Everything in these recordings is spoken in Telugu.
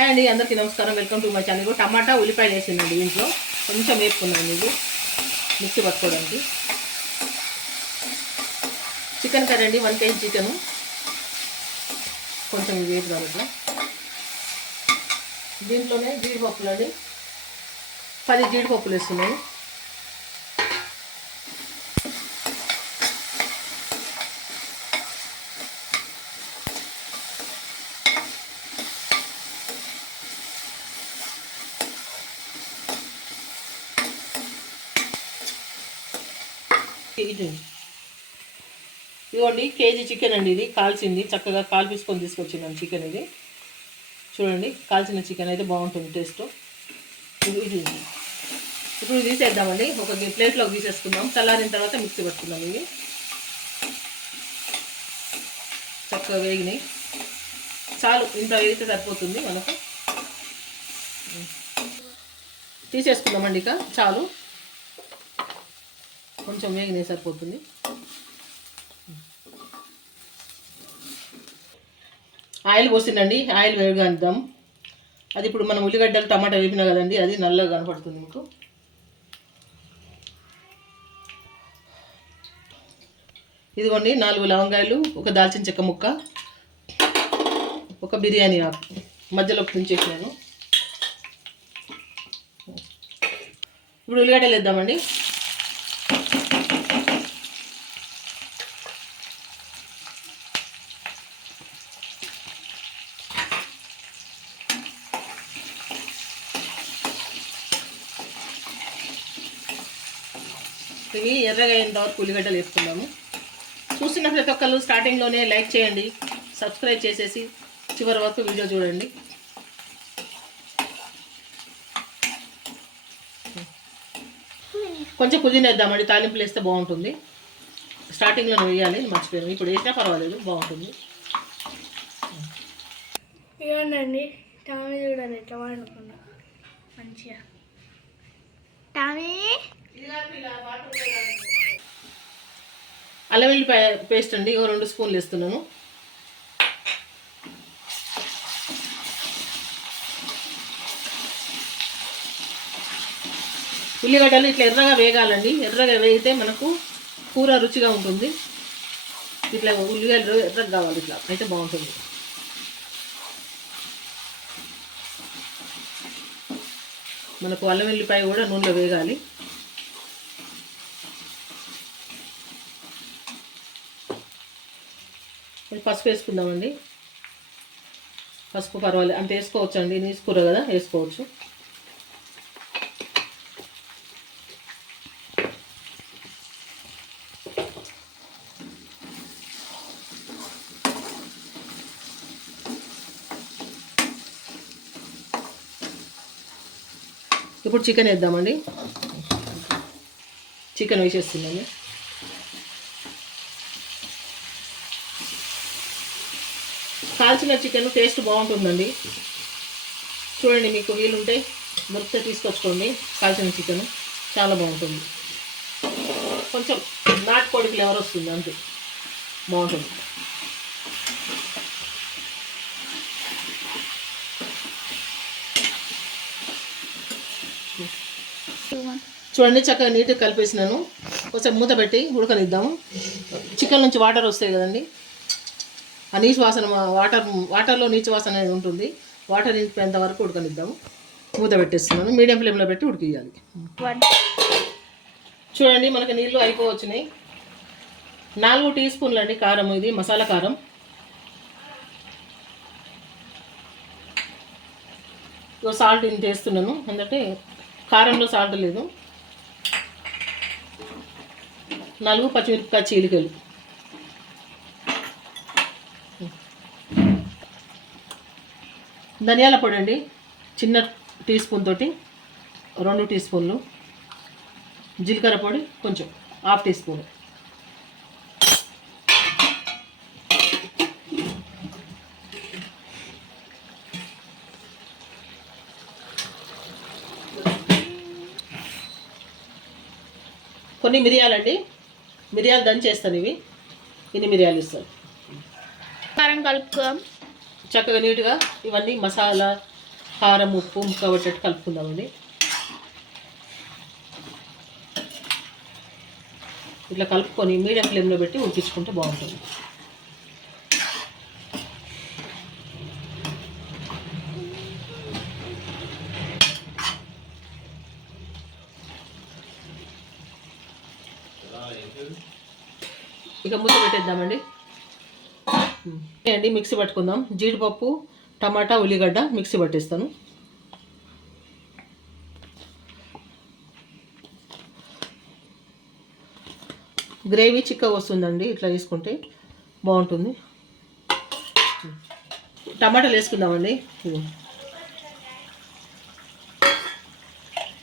హాయ్ అండి, అందరికీ నమస్కారం. Welcome to my channel. టమాటా ఉల్లిపాయలు వేసిందండి దీంట్లో కొంచెం వేపుకున్నాను. ఇది మిక్సీ పట్టుకోవడానికి. చికెన్ కర్రీ అండి, 1 kg చికెను. కొంచెం వేపుదాం ఇట్లా. దీంట్లోనే జీడిపప్పులు అండి, 10 జీడిపప్పులు వేస్తున్నాను. ఇదిగోండి కేజీ చికెన్ అండి, ఇది కాల్చింది. చక్కగా కాల్పించుకొని తీసుకొచ్చినాను చికెన్. ఇది చూడండి, కాల్చిన చికెన్ అయితే బాగుంటుంది టేస్ట్. ఇప్పుడు తీసేద్దామండి, ఒక ప్లేట్లోకి తీసేసుకుందాం. చల్లారిన తర్వాత మిక్సీ పట్టుకుందాం. ఇవి చక్కగా వేగినాయి, చాలు. ఇంత వేగితే సరిపోతుంది మనకు. తీసేసుకుందామండి, ఇక చాలు, కొంచెం వేగినాయి సరిపోతుంది. ఆయిల్ పోసిందండి, ఆయిల్ వేగనిద్దాం. అది ఇప్పుడు మనం ఉల్లిగడ్డలు టమాటా వేపినా కదండి, అది నల్లగా కనపడుతుంది మీకు. ఇదిగోండి 4 లవంగాయలు, ఒక దాల్చిన చెక్క ముక్క, ఒక బిర్యానీ ఆకు మధ్యలో తుంచేసినాను. ఇప్పుడు ఉల్లిగడ్డలు వేద్దామండి. ఇవి ఎర్రగా అయిన తర్వాత ఉల్లిగడ్డలు వేసుకుందాము. చూస్తున్న ప్రతి ఒక్కరు స్టార్టింగ్లోనే లైక్ చేయండి, సబ్స్క్రైబ్ చేసేసి చివరి వరకు వీడియో చూడండి. కొంచెం పుదీనా వేద్దామండి, తాలింపులు వేస్తే బాగుంటుంది. స్టార్టింగ్లోనే వేయాలి, మర్చిపోయాను. ఇప్పుడు వేసినా పర్వాలేదు, బాగుంటుంది. ఇవ్వండి టామీ, చూడండి ఎట్లా వాడుకున్నా మంచిగా. టామీ అల్లం వెల్లిపాయ పేస్ట్ అండి, 2 స్పూన్లు వేస్తున్నాను. ఉల్లిగడ్డలు ఇట్లా ఎర్రగా వేగాలండి. ఎర్రగా వేగితే మనకు కూర రుచిగా ఉంటుంది. ఇట్లా ఉల్లిగడ్డలు ఎర్రగా కావాలి, ఇట్లా అయితే బాగుంటుంది. మనకు అల్లం వెల్లిపాయ కూడా నూనెలో వేగాలి. పసుపు వేసుకుందామండి. పసుపు పర్వాలేదు అంత వేసుకోవచ్చు అండి, నీసు కూర కదా, వేసుకోవచ్చు. ఇప్పుడు చికెన్ వేద్దామండి. చికెన్ వేసేస్తున్నాను. కాల్చిన చికెన్ టేస్ట్ బాగుంటుందండి. చూడండి, మీకు వీలుంటే దొరికితే తీసుకొచ్చుకోండి. కాల్చిన చికెన్ చాలా బాగుంటుంది. కొంచెం నాటుకోడి ఫ్లేవర్ వస్తుంది, అంతే, బాగుంటుంది. చూడండి, చక్కగా నీట్గా కలిపేసినాను. కొంచెం మూత పెట్టి ఉడకనిద్దాము. చికెన్ నుంచి వాటర్ వస్తాయి కదండి, ఆ నీచు వాసన, వాటర్లో నీచు వాసన అనేది ఉంటుంది. వాటర్ ఇంకిపోయేంత వరకు ఉడకనిద్దాము. మూత పెట్టేస్తున్నాను, మీడియం ఫ్లేమ్లో పెట్టి ఉడికియాలి. చూడండి, మనకి నీళ్ళు అయిపోవచ్చినాయి. 4 టీ స్పూన్లు అండి కారం, ఇది మసాలా కారం. సాల్ట్ ఇంత వేస్తున్నాను, ఎందుకంటే కారంలో సాల్ట్ లేదు. 4 పచ్చిమిరపకాయ చీలికలు. ధనియాల పొడి అండి, చిన్న టీ స్పూన్ తోటి 2 టీ స్పూన్లు. జీలకర్ర పొడి కొంచెం 1/2 టీ స్పూన్. కొన్ని మిరియాలండి, మిరియాలు దంచేస్తాను. ఇన్ని మిరియాలు ఇస్తాను. కారం కలుపుకోం. చక్కగా నీట్గా ఇవన్నీ మసాలా కారం ఉప్పు ముక్క పట్టేట్టు కలుపుకుందామండి. ఇట్లా కలుపుకొని మీడియం ఫ్లేమ్లో పెట్టి ఉడికించుకుంటే బాగుంటుంది. ఇక మూత పెట్టేద్దామండి. అండి మిక్సీ పట్టుకుందాం. జీడిపప్పు, టమాటా, ఉల్లిగడ్డ మిక్సీ పట్టేస్తాను. గ్రేవీ చిక్కగా వస్తుందండి, ఇట్లా వేసుకుంటే బాగుంటుంది. టమాటాలు వేసుకుందామండి.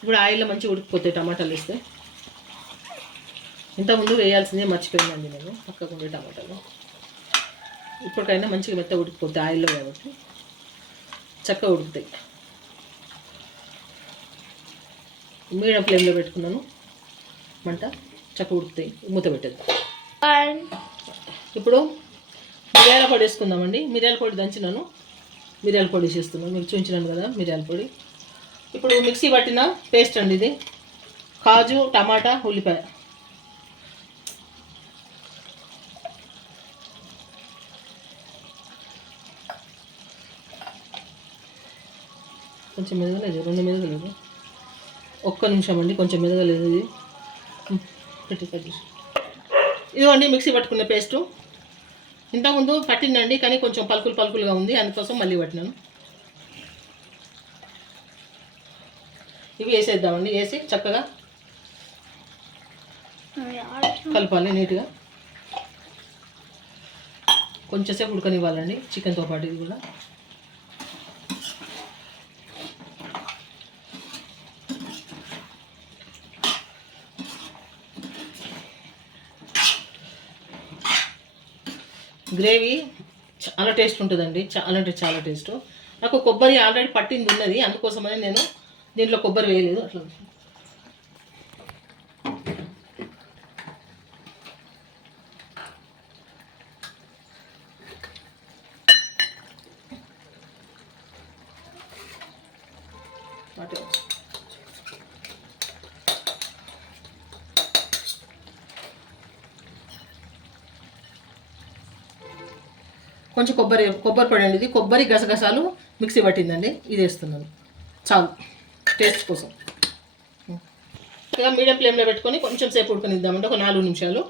ఇప్పుడు ఆయిల్లో మంచిగా ఉడికిపోతాయి టమాటాలు వేస్తే. ఇంతకుముందు వేయాల్సిందే మర్చిపోయిందండి నేను, పక్కకుండే టమాటాలు. ఇప్పటికైనా మంచిగా మెత్త ఉడికిపోతాయి ఆయిల్లో కాబట్టి చక్కగా ఉడుకుతాయి. మీడియం ఫ్లేమ్లో పెట్టుకున్నాను మంట, చక్కగా ఉడుకుతాయి. మూత పెట్టేద్దాం. ఇప్పుడు మిరియాల పొడి వేసుకుందామండి. మిరియాల పొడి దంచినాను, మిరియాల పొడి వేసేస్తున్నాను. మీకు చూపించినాను కదా మిరియాల పొడి. ఇప్పుడు మిక్సీ పట్టిన పేస్ట్ అండి ఇది. కాజు, టమాటా, ఉల్లిపాయ. కొంచెం మెదగలేదు, 2 మెదగలేదు. ఒక్క నిమిషం అండి, కొంచెం మెదగలేదు ఇది. ఇదిగోండి మిక్సీ పట్టుకున్న పేస్టు. ఇంతకుముందు పట్టిందండి, కానీ కొంచెం పలుకులుగా ఉంది, అందుకోసం మళ్ళీ పట్టినాను. ఇవి వేసేద్దామండి. వేసి చక్కగా కలపాలి నీట్గా. కొంచెంసేపు ఉడకనివ్వాలండి చికెన్తో పాటు. ఇది కూడా గ్రేవీ చాలా టేస్ట్ ఉంటుందండి, చాలా అంటే చాలా టేస్ట్. నాకు కొబ్బరి ఆల్రెడీ పట్టింది ఉన్నది, అందుకోసమని నేను దీంట్లో కొబ్బరి వేయలేదు. అట్లా కొంచెం కొబ్బరి పొడి అండి. ఇది కొబ్బరి గసగసాలు మిక్సీ పట్టిందండి, ఇది వేస్తున్నాను చాలు టేస్ట్ కోసం. ఇక మీడియం ఫ్లేమ్లో పెట్టుకొని కొంచెం సేపు ఉడకనిద్దామంటే ఒక 4 నిమిషాలు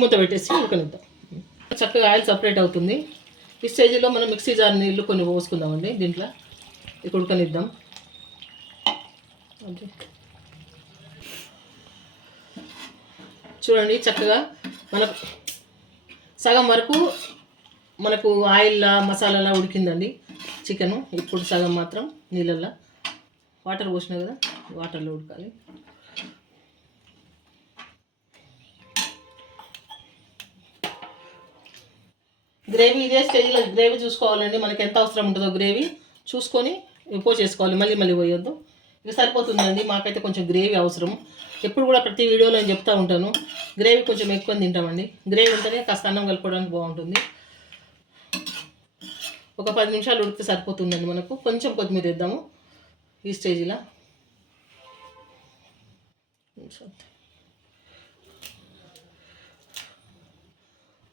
మూత పెట్టేసి ఉడకనిద్దాం. చక్కగా ఆయిల్ సపరేట్ అవుతుంది. ఈ స్టేజ్లో మనం మిక్సీ జార్ నీళ్ళు కొన్ని పోసుకుందామండి దీంట్లో. ఇక ఉడకనిద్దాం. చూడండి చక్కగా మనకు సగం వరకు మనకు ఆయిల్లా మసాలాలా ఉడికిందండి చికెను. ఇప్పుడు సగం మాత్రం నీళ్ళల్లో వాటర్ పోసినా కదా, వాటర్లో ఉడకాలి. గ్రేవీ ఇదే స్టేజ్లో గ్రేవీ చూసుకోవాలండి, మనకి ఎంత అవసరం ఉంటుందో గ్రేవీ చూసుకొని పోసేసుకోవాలి. మళ్ళీ పోయొద్దు. ఇక సరిపోతుందండి. మాకైతే కొంచెం గ్రేవీ అవసరం. ఎప్పుడు కూడా ప్రతి వీడియోలో నేను చెప్తూ ఉంటాను, గ్రేవీ కొంచెం ఎక్కువ తింటామండి. గ్రేవీ ఉంటేనే కాస్త అన్నం కలుపుకోవడానికి బాగుంటుంది. ఒక 10 నిమిషాలు ఉడికితే సరిపోతుందండి మనకు. కొంచెం కొత్తిమీర వేద్దాము ఈ స్టేజ్లో.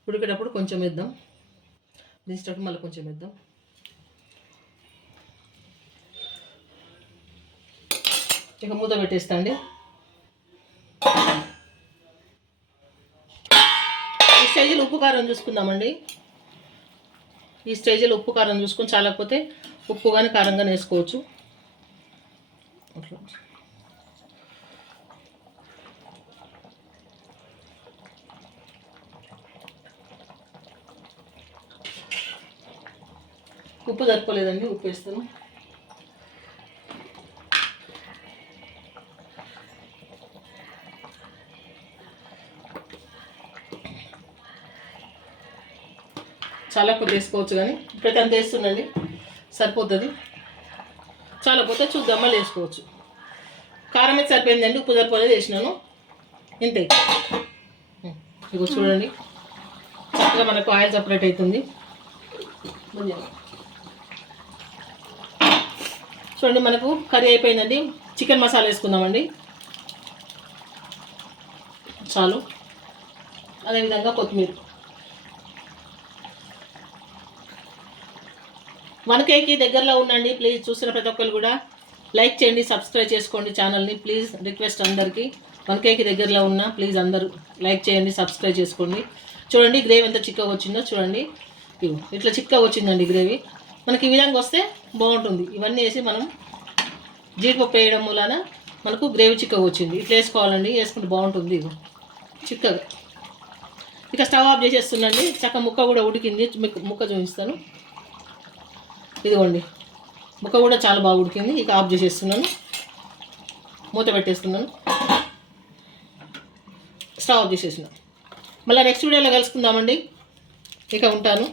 ఉడికేటప్పుడు కొంచెం వేద్దాం, దించేటప్పుడు మళ్ళీ కొంచెం వేద్దాం. ఇక మూత పెట్టేస్తా అండి. ఈ స్టేజ్లో ఉప్పు కారం చూసుకుందామండి. ఈ స్టేజ్లో ఉప్పు కారం చూసుకొని చాలకపోతే ఉప్పు కానీ కారం కానీ వేసుకోవచ్చు. అట్లా ఉప్పు సరిపోలేదండి, ఉప్పు వేస్తాను. చాలా కొద్ది వేసుకోవచ్చు, కానీ ఇప్పుడైతే అంత వేస్తుందండి, సరిపోతుంది. చాలా పోతే చూద్దాం, మళ్ళీ వేసుకోవచ్చు. కారం అయితే సరిపోయిందండి, ఉప్పు సరిపోలేదు వేసినాను, ఇంతే. ఇగో చూడండి చక్కగా మనకు ఆయిల్ సపరేట్ అవుతుంది. చూడండి మనకు కర్రీ అయిపోయిందండి. చికెన్ మసాలా వేసుకుందామండి. చాలు. అదేవిధంగా కొత్తిమీర. 1Kకి దగ్గరలో ఉండండి. ప్లీజ్ చూసిన ప్రతి ఒక్కరు కూడా లైక్ చేయండి, సబ్స్క్రైబ్ చేసుకోండి ఛానల్ని. ప్లీజ్ రిక్వెస్ట్ అందరికీ. 1Kకి దగ్గరలో ఉన్న ప్లీజ్ అందరూ లైక్ చేయండి, సబ్స్క్రైబ్ చేసుకోండి. చూడండి గ్రేవీ ఎంత చిక్కగా వచ్చిందో చూడండి. ఇట్లా చిక్కగా వచ్చిందండి గ్రేవీ. మనకి ఈ విధంగా వస్తే బాగుంటుంది. ఇవన్నీ వేసి మనం జీడిపప్పు వేయడం వలన మనకు గ్రేవీ చిక్కగా వచ్చింది. ఇట్లా వేసుకోవాలండి, వేసుకుంటే బాగుంటుంది. చిక్కగా ఇక స్టవ్ ఆఫ్ చేసేస్తుందండి. చక్క ముక్క కూడా ఉడికింది. ముక్క చూపిస్తాను. ఇదిగోండి ముక్క కూడా చాలా బాగా ఉడికింది. ఇక ఆఫ్ చేసేస్తున్నాను, మూత పెట్టేస్తున్నాను, స్టవ్ ఆఫ్ చేసేస్తున్నాను. మళ్ళీ నెక్స్ట్ వీడియోలో కలుసుకుందామండి. ఇక ఉంటాను.